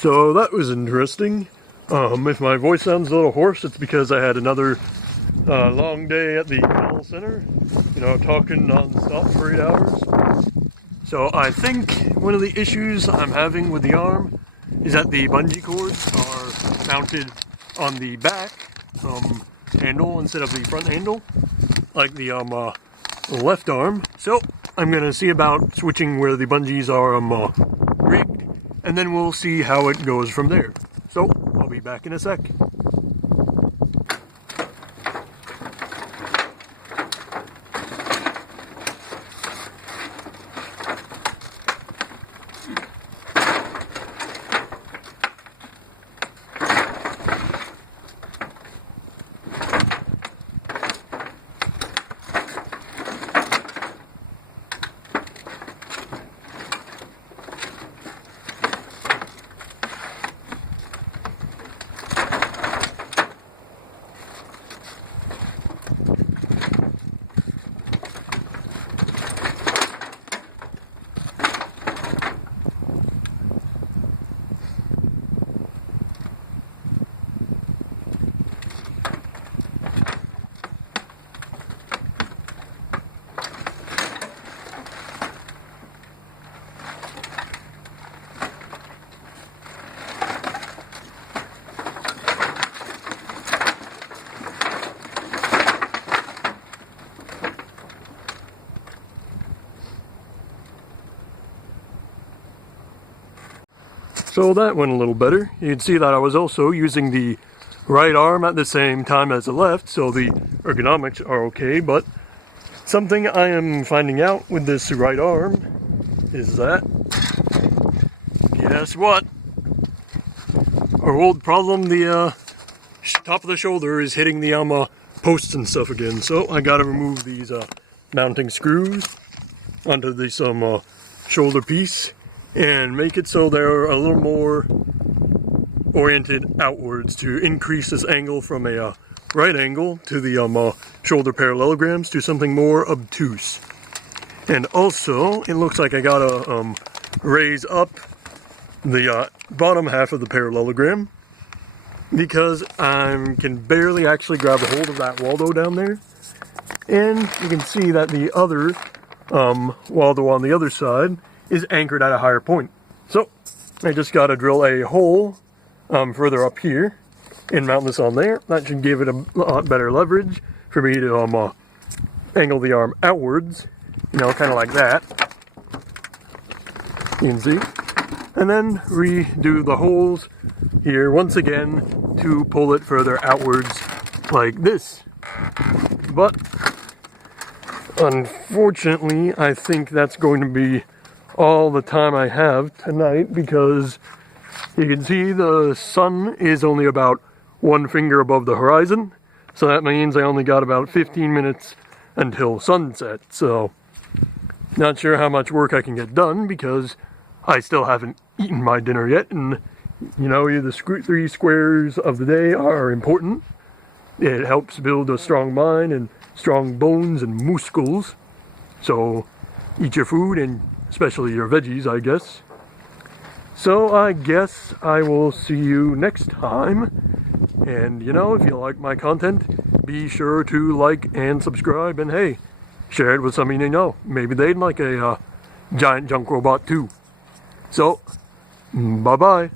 So that was interesting. If my voice sounds a little hoarse, it's because I had another long day at the call center. You know, talking non-stop for 8 hours. So I think one of the issues I'm having with the arm is that the bungee cords are mounted on the back handle instead of the front handle, like the left arm. So I'm gonna see about switching where the bungees are rigged, and then we'll see how it goes from there. So I'll be back in a sec. So that went a little better. You can see that I was also using the right arm at the same time as the left, so the ergonomics are okay, but something I am finding out with this right arm is that, guess what? Our old problem, the top of the shoulder is hitting the posts and stuff again, so I gotta remove these mounting screws onto this shoulder piece and make it so they're a little more oriented outwards to increase this angle from a right angle to the shoulder parallelograms to something more obtuse. And also, it looks like I gotta raise up the bottom half of the parallelogram because I can barely actually grab a hold of that Waldo down there. And you can see that the other Waldo on the other side is anchored at a higher point. So I just gotta drill a hole further up here and mount this on there. That should give it a lot better leverage for me to angle the arm outwards, you know, kind of like that. You can see. And then redo the holes here once again to pull it further outwards like this. But unfortunately, I think that's going to be all the time I have tonight because you can see the sun is only about 1 finger above the horizon, so that means I only got about 15 minutes until sunset. So not sure how much work I can get done because I still haven't eaten my dinner yet, and you know, the 3 squares of the day are important. It helps build a strong mind and strong bones and muscles. So eat your food, and especially your veggies, I guess. So I guess I will see you next time. And you know, if you like my content, be sure to like and subscribe, and hey, share it with somebody you know. Maybe they'd like a giant junk robot too. So, bye-bye.